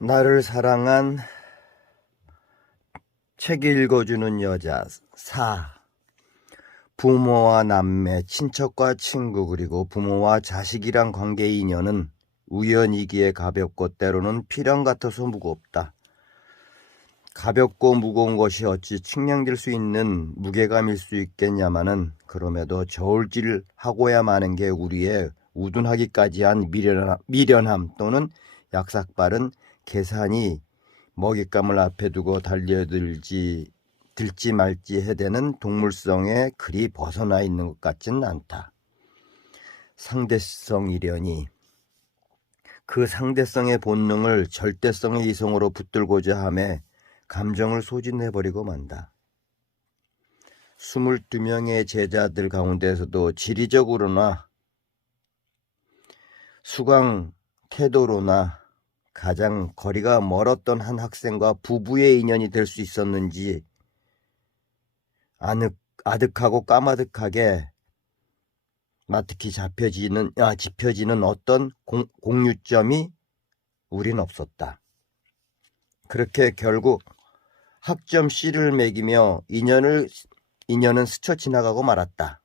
나를 사랑한 책 읽어주는 여자 4. 부모와 남매, 친척과 친구, 그리고 부모와 자식이란 관계의 인연은 우연이기에 가볍고 때로는 필연 같아서 무겁다. 가볍고 무거운 것이 어찌 측량될 수 있는 무게감일 수 있겠냐마는 그럼에도 저울질하고야 마는 게 우리의 우둔하기까지 한 미련함 또는 약삭빠른 계산이 먹잇감을 앞에 두고 달려들지 말지 해대는 동물성에 그리 벗어나 있는 것 같지는 않다. 상대성이려니 그 상대성의 본능을 절대성의 이성으로 붙들고자 하며 감정을 소진해버리고 만다. 22명의 제자들 가운데서도 지리적으로나 수강 태도로나 가장 거리가 멀었던 한 학생과 부부의 인연이 될 수 있었는지 아득하고 까마득하게 마특히 짚혀지는 어떤 공유점이 우린 없었다. 그렇게 결국 학점 C를 매기며 인연은 스쳐 지나가고 말았다.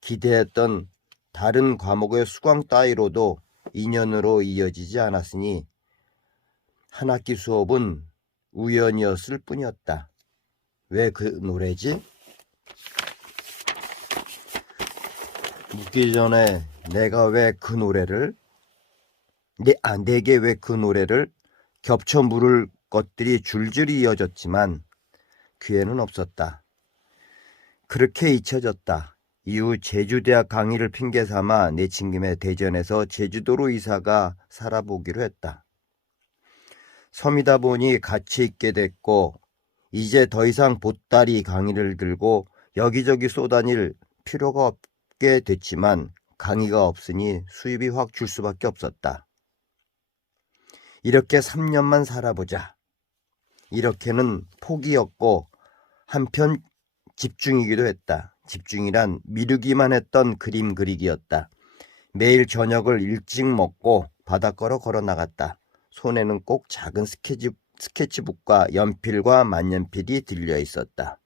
기대했던 다른 과목의 수강 따위로도 인연으로 이어지지 않았으니 한 학기 수업은 우연이었을 뿐이었다. 왜 그 노래지? 묻기 전에 내가 왜 그 노래를 내게 왜 그 노래를 겹쳐 물을 것들이 줄줄이 이어졌지만 귀에는 없었다. 그렇게 잊혀졌다. 이후 제주대학 강의를 핑계삼아 내친김에 대전에서 제주도로 이사가 살아보기로 했다. 섬이다 보니 같이 있게 됐고 이제 더 이상 보따리 강의를 들고 여기저기 쏘다닐 필요가 없게 됐지만 강의가 없으니 수입이 확 줄 수밖에 없었다. 이렇게 3년만 살아보자. 이렇게는 포기였고 한편 집중이기도 했다. 집중이란 미루기만 했던 그림 그리기였다. 매일 저녁을 일찍 먹고 바닷가로 걸어 나갔다. 손에는 꼭 작은 스케치북과 연필과 만년필이 들려 있었다.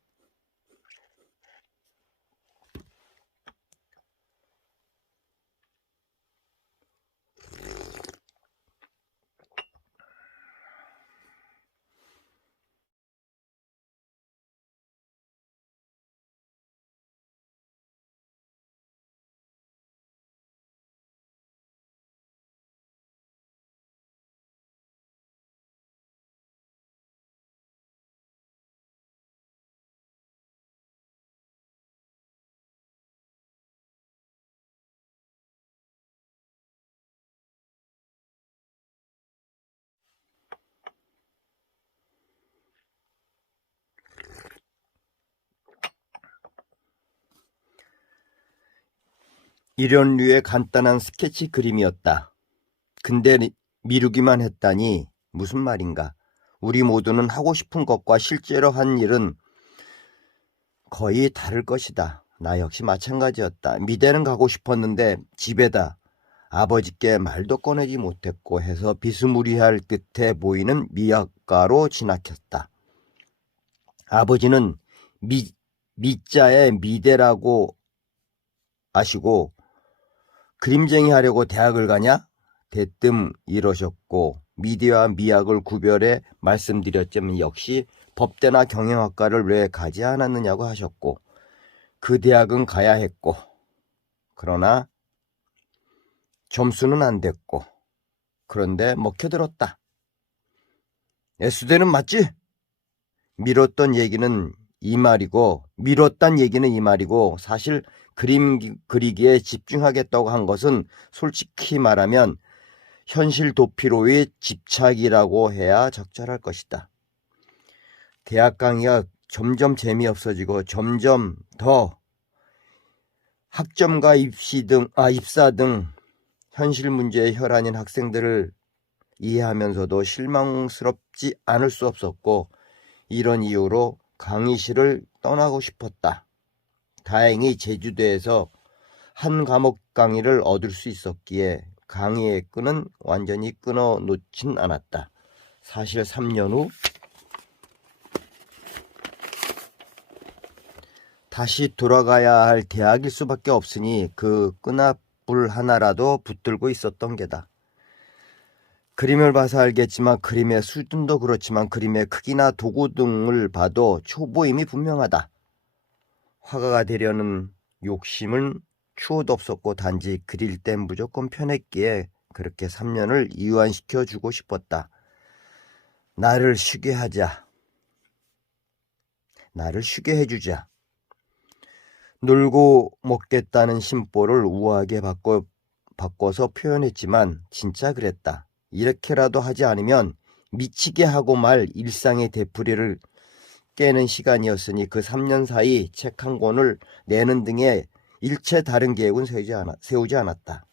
이런 류의 간단한 스케치 그림이었다. 근데 미루기만 했다니 무슨 말인가. 우리 모두는 하고 싶은 것과 실제로 한 일은 거의 다를 것이다. 나 역시 마찬가지였다. 미대는 가고 싶었는데 집에다 아버지께 말도 꺼내지 못했고 해서 비스무리할 듯해 보이는 미학과로 진학했다. 아버지는 미자의 미대라고 아시고 그림쟁이 하려고 대학을 가냐? 대뜸 이러셨고 미대와 미학을 구별해 말씀드렸지만 역시 법대나 경영학과를 왜 가지 않았느냐고 하셨고 그 대학은 가야 했고 그러나 점수는 안 됐고 그런데 먹혀들었다. S대는 맞지? 미뤘단 얘기는 이 말이고 사실 그림 그리기에 집중하겠다고 한 것은 솔직히 말하면 현실 도피로의 집착이라고 해야 적절할 것이다. 대학 강의가 점점 재미없어지고 점점 더 학점과 입사 등 현실 문제에 혈안인 학생들을 이해하면서도 실망스럽지 않을 수 없었고 이런 이유로 강의실을 떠나고 싶었다. 다행히 제주도에서 한 과목 강의를 얻을 수 있었기에 강의의 끈은 완전히 끊어놓진 않았다. 사실 3년 후 다시 돌아가야 할 대학일 수밖에 없으니 그 끈앞불 하나라도 붙들고 있었던 게다. 그림을 봐서 알겠지만 그림의 수준도 그렇지만 그림의 크기나 도구 등을 봐도 초보임이 분명하다. 화가가 되려는 욕심은 추호도 없었고 단지 그릴 땐 무조건 편했기에 그렇게 3년을 이완시켜주고 싶었다. 나를 쉬게 하자. 나를 쉬게 해주자. 놀고 먹겠다는 심보를 우아하게 바꿔서 표현했지만 진짜 그랬다. 이렇게라도 하지 않으면 미치게 하고 말 일상의 되풀이를 깨는 시간이었으니 그 3년 사이 책 한 권을 내는 등의 일체 다른 계획은 세우지 않았다.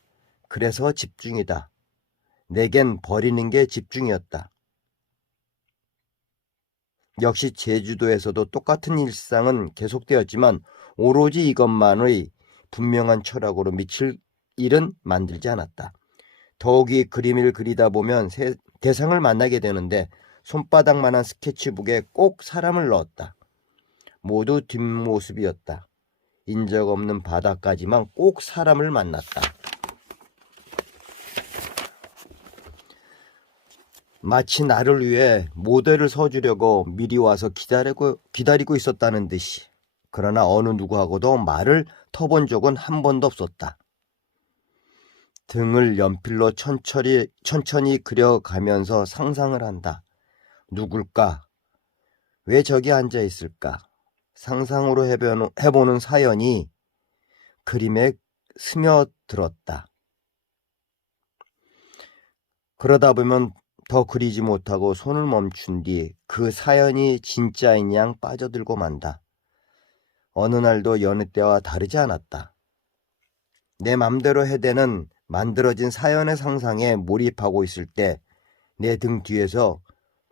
그래서 집중이다. 내겐 버리는 게 집중이었다. 역시 제주도에서도 똑같은 일상은 계속되었지만 오로지 이것만의 분명한 철학으로 미칠 일은 만들지 않았다. 더욱이 그림을 그리다 보면 대상을 만나게 되는데 손바닥만한 스케치북에 꼭 사람을 넣었다. 모두 뒷모습이었다. 인적 없는 바다까지만 꼭 사람을 만났다. 마치 나를 위해 모델을 서주려고 미리 와서 기다리고 있었다는 듯이. 그러나 어느 누구하고도 말을 터본 적은 한 번도 없었다. 등을 연필로 천천히 그려가면서 상상을 한다. 누굴까? 왜 저기 앉아 있을까? 상상으로 해보는 사연이 그림에 스며들었다. 그러다 보면 더 그리지 못하고 손을 멈춘 뒤 그 사연이 진짜인 양 빠져들고 만다. 어느 날도 여느 때와 다르지 않았다. 내 맘대로 해대는 만들어진 사연의 상상에 몰입하고 있을 때 내 등 뒤에서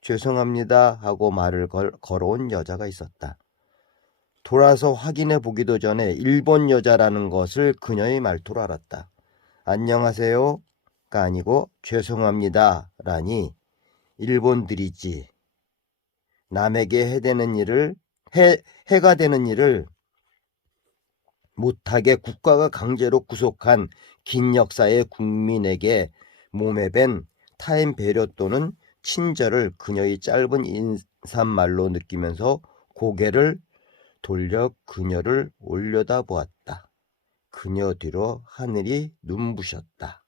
죄송합니다 하고 말을 걸어온 여자가 있었다. 돌아서 확인해 보기도 전에 일본 여자라는 것을 그녀의 말투로 알았다. 안녕하세요가 아니고 죄송합니다 라니 일본들이지. 남에게 해가 되는 일을 못하게 국가가 강제로 구속한 긴 역사의 국민에게 몸에 밴 타인 배려 또는 친절을 그녀의 짧은 인사말로 느끼면서 고개를 돌려 그녀를 올려다보았다. 그녀 뒤로 하늘이 눈부셨다.